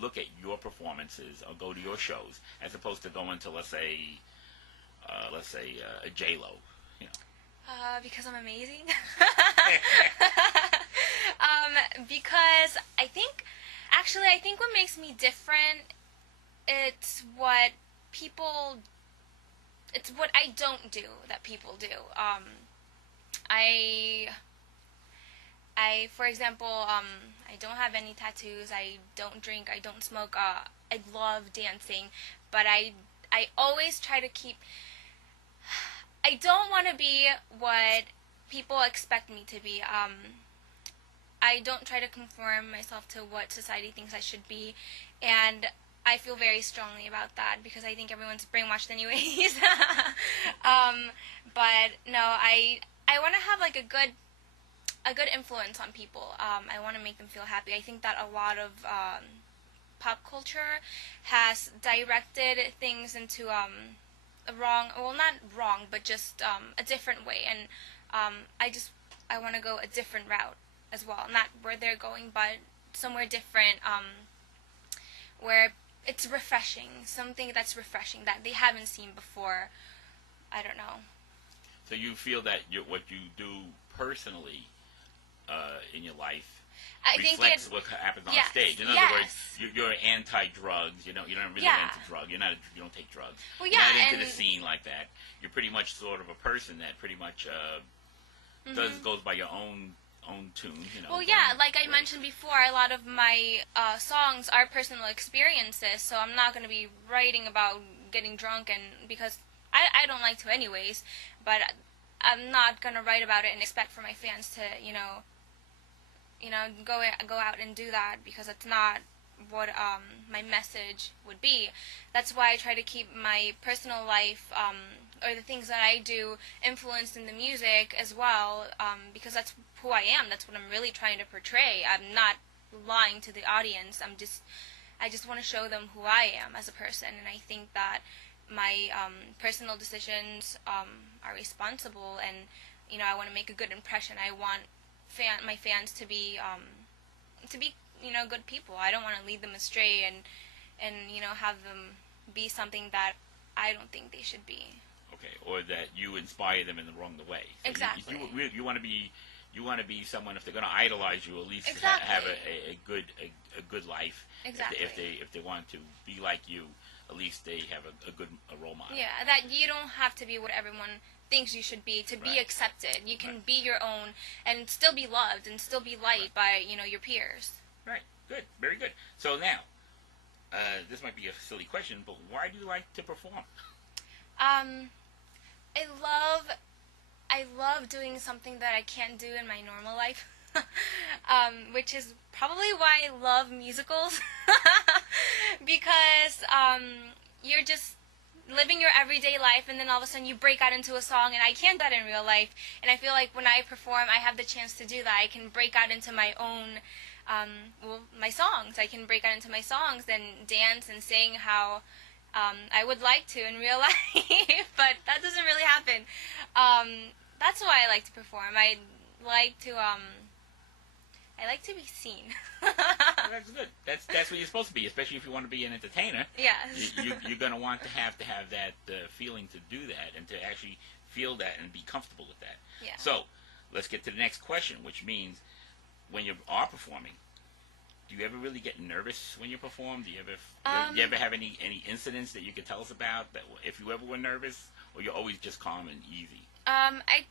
look at your performances or go to your shows as opposed to going to, let's say a J Lo? You know. Because I'm amazing. Because I think what makes me different, it's what I don't do that people do. For example, I don't have any tattoos. I don't drink. I don't smoke. I love dancing, but I always try to keep. I don't want to be what people expect me to be. I don't try to conform myself to what society thinks I should be, and I feel very strongly about that because I think everyone's brainwashed anyways. But no, I want to have like a good influence on people. I want to make them feel happy. I think that a lot of pop culture has directed things into a wrong, well, not wrong, but just a different way. And I want to go a different route as well. Not where they're going, but somewhere different, where it's refreshing, something that's refreshing that they haven't seen before. I don't know. So you feel that what you do personally in your life reflects what happens on stage. In other words, you're anti-drugs. You're not really into drugs. You don't take drugs. Well, you're not into the scene like that. You're pretty much sort of a person that pretty much goes by your own tune. You know. Well, like I mentioned before, a lot of my songs are personal experiences. So I'm not going to be writing about getting drunk, and because I don't like to anyways. But I'm not going to write about it and expect for my fans to go out and do that, because it's not what my message would be. That's why I try to keep my personal life or the things that I do influenced in the music as well, because that's who I am. That's what I'm really trying to portray. I'm not lying to the audience. I just want to show them who I am as a person, and I think that my personal decisions are responsible, and I want to make a good impression. I want my fans to be good people. I don't want to lead them astray and have them be something that I don't think they should be. Okay, or that you inspire them in the wrong way. So exactly. You want to be someone, if they're going to idolize you, at least have a good life. Exactly. If they want to be like you, at least they have a good role model. Yeah, that you don't have to be what everyone thinks you should be to be accepted. You can be your own and still be loved and still be liked by your peers. Right. Good. Very good. So now, this might be a silly question, but why do you like to perform? I love doing something that I can't do in my normal life, which is probably why I love musicals, because you're just living your everyday life, and then all of a sudden you break out into a song, and I can't do that in real life. And I feel like when I perform, I have the chance to do that. I can break out into my own, my songs. I can break out into my songs and dance and sing how I would like to in real life, but that doesn't really happen. That's why I like to perform. I like to be seen. Well, that's good. That's what you're supposed to be, especially if you want to be an entertainer. Yes. You're going to want to have that feeling to do that and to actually feel that and be comfortable with that. Yeah. So let's get to the next question, which means when you are performing, do you ever really get nervous when you perform? Do you ever have any incidents that you could tell us about that if you ever were nervous, or you're always just calm and easy? I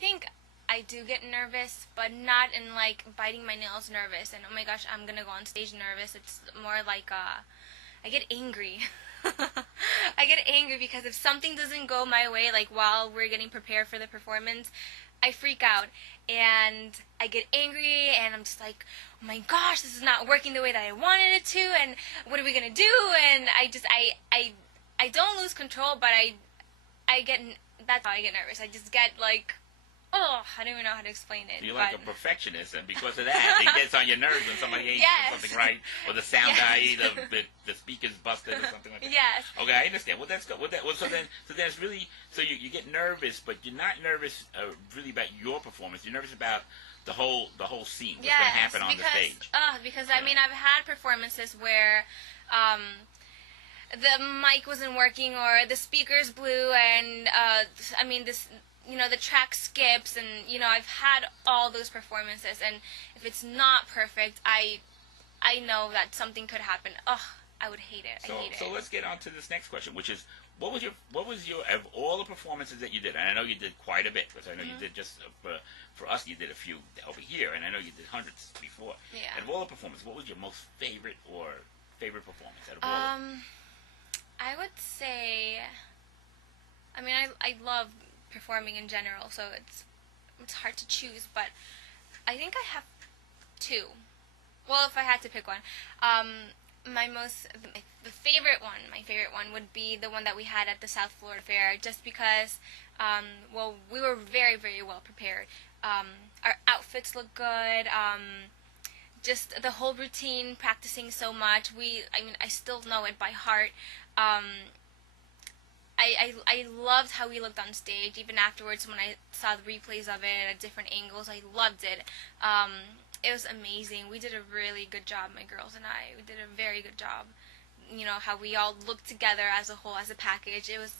think I do get nervous, but not in like biting my nails nervous and oh my gosh, I'm gonna go on stage nervous. It's more like I get angry. I get angry because if something doesn't go my way, like while we're getting prepared for the performance, I freak out and I get angry and I'm just like, oh my gosh, this is not working the way that I wanted it to, and what are we gonna do? And I don't lose control, but that's how I get nervous. I just get like, I don't even know how to explain it. You're like a perfectionist, and because of that, it gets on your nerves when somebody ain't doing something right, or the sound guy, the speaker's busted, or something like that. Yes. Okay, I understand. Well, that's good. So then it's really, so you get nervous, but you're not nervous really about your performance. You're nervous about the whole scene. What's going to happen on the stage? Because I mean, I've had performances where the mic wasn't working or the speakers blew, and I mean this. The track skips, and I've had all those performances, and if it's not perfect, I know that something could happen. Ugh, I would hate it. I hate it. So let's get on to this next question, which is, what was your of all the performances that you did? And I know you did quite a bit, because I know you did just for us, you did a few over here, and I know you did hundreds before. Yeah. Out of all the performances, what was your most favorite performance out of all of them? I would say, I mean, I love performing in general, so it's hard to choose, but I think I have two. Well, if I had to pick one, my favorite one would be the one that we had at the South Florida Fair, just because we were very, very well prepared. Our outfits looked good. Just the whole routine, practicing so much. I still know it by heart. I loved how we looked on stage. Even afterwards, when I saw the replays of it at different angles, I loved it. It was amazing. We did a really good job, my girls and I. We did a very good job. How we all looked together as a whole, as a package. It was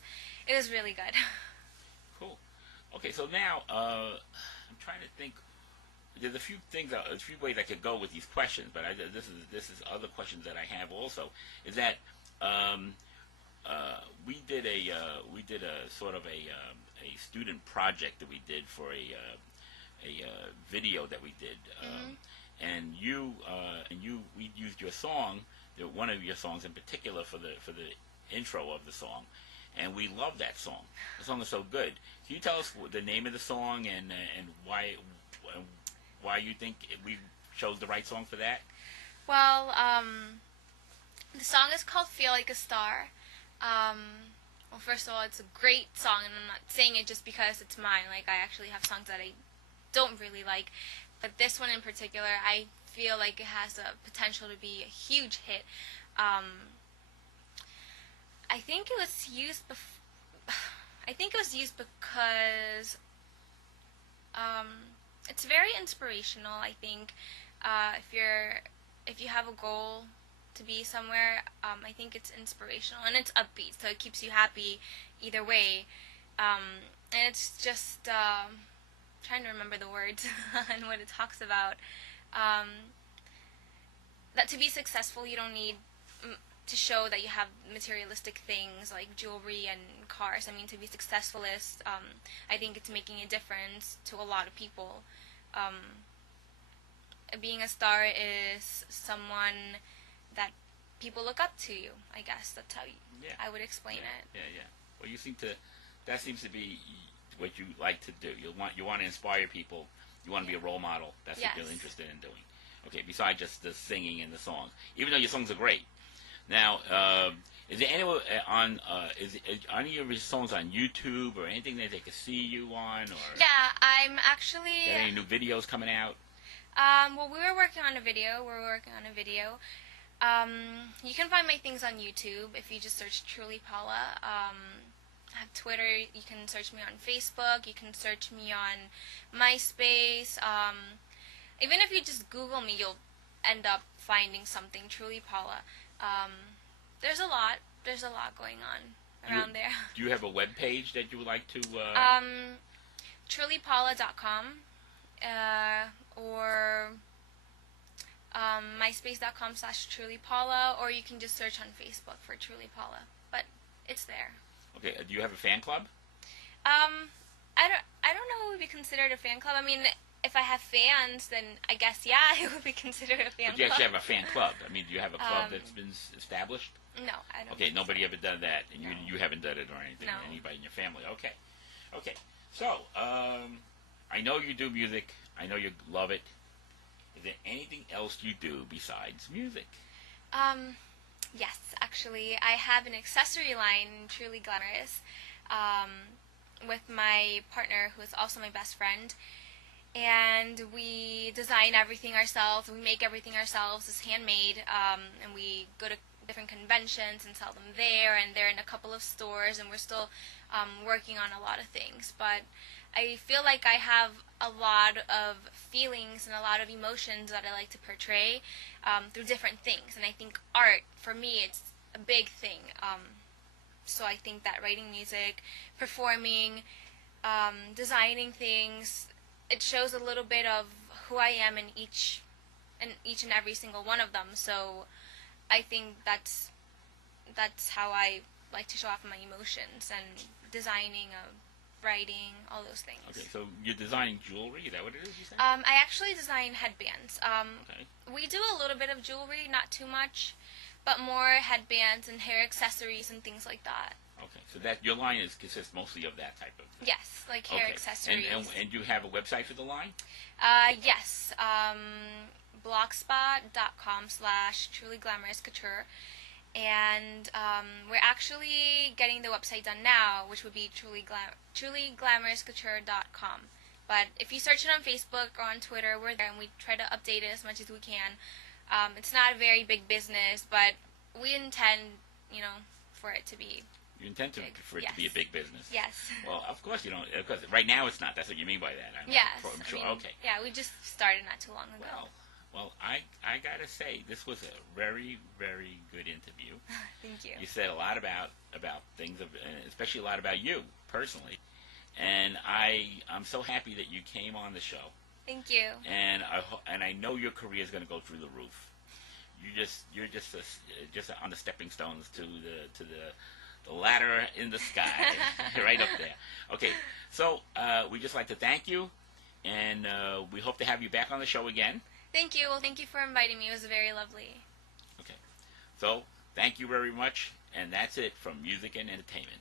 really good. Cool. Okay, so now I'm trying to think. There's a few ways I could go with these questions, but this is other questions that I have also. Is that we did a sort of a student project that we did for a video that we did, and we used your song, one of your songs in particular, for the intro of the song, and we love that song. The song is so good. Can you tell us the name of the song and why you think we chose the right song for that? Well, the song is called "Feel Like a Star." Well, first of all, it's a great song, and I'm not saying it just because it's mine. Like, I actually have songs that I don't really like, but this one in particular, I feel like it has the potential to be a huge hit. I think it was used because it's very inspirational. I think if you have a goal to be somewhere, I think it's inspirational, and it's upbeat, so it keeps you happy either way. And it's just trying to remember the words and what it talks about. That to be successful, you don't need to show that you have materialistic things like jewelry and cars. I mean, to be successful is, I think it's making a difference to a lot of people. Being a star is someone that people look up to you. I guess that's how I would explain it. Yeah. Well, that seems to be what you like to do. You want to inspire people. You want to be a role model. That's what you're interested in doing. Okay, besides just the singing and the songs, even though your songs are great. Now, is there any any of your songs on YouTube or anything that they can see you on? Or yeah, I'm actually. Are there any new videos coming out? Well, we were working on a video. You can find my things on YouTube if you just search Truly Paula. I have Twitter. You can search me on Facebook. You can search me on MySpace. Even if you just Google me, you'll end up finding something. Truly Paula. There's a lot going on around there. Do you have a web page that you would like to? TrulyPaula.com, or myspace.com/TrulyPaula, or you can just search on Facebook for Truly Paula. But it's there. Okay. Do you have a fan club? I don't know what would be considered a fan club. I mean, if I have fans, then I guess, yeah, it would be considered a fan club. But you actually have a fan club. I mean, do you have a club that's been established? No, I don't. Okay, nobody ever done that, and No. you haven't done it or anything. No. Anybody in your family? Okay. So, I know you do music. I know you love it. Is there anything else you do besides music? Yes, actually, I have an accessory line, Truly Glamorous, with my partner, who is also my best friend. And we design everything ourselves. We make everything ourselves. It's handmade. And we go to different conventions and sell them there. And they're in a couple of stores. And we're still working on a lot of things. But I feel like I have a lot of feelings and a lot of emotions that I like to portray through different things. And I think art, for me, it's a big thing. So I think that writing music, performing, designing things, it shows a little bit of who I am in each and every single one of them. So I think that's how I like to show off my emotions and designing, writing, all those things. Okay, so you're designing jewelry? Is that what it is, you said? I actually design headbands. Okay. We do a little bit of jewelry, not too much, but more headbands and hair accessories and things like that. Okay, so that your line consists mostly of that type of thing. Yes, like hair accessories. And do you have a website for the line? Yes. blogspot.com/trulyglamorouscouture. And we're actually getting the website done now, which would be trulyglamorouscouture.com. But if you search it on Facebook or on Twitter, we're there, and we try to update it as much as we can. It's not a very big business, but we intend, for it to be. You intend for it to be a big business? Yes. Well, of course you don't. Because right now it's not. That's what you mean by that. Yes. I'm sure. Okay. Yeah, we just started not too long ago. Well, I gotta say this was a very, very good interview. Thank you. You said a lot about things, especially a lot about you personally, and I'm so happy that you came on the show. Thank you. And I know your career is going to go through the roof. You're just on the stepping stones to the ladder in the sky, right up there. Okay, so we just like to thank you, and we hope to have you back on the show again. Thank you. Well, thank you for inviting me. It was very lovely. Okay, so thank you very much, and that's it from Music and Entertainment.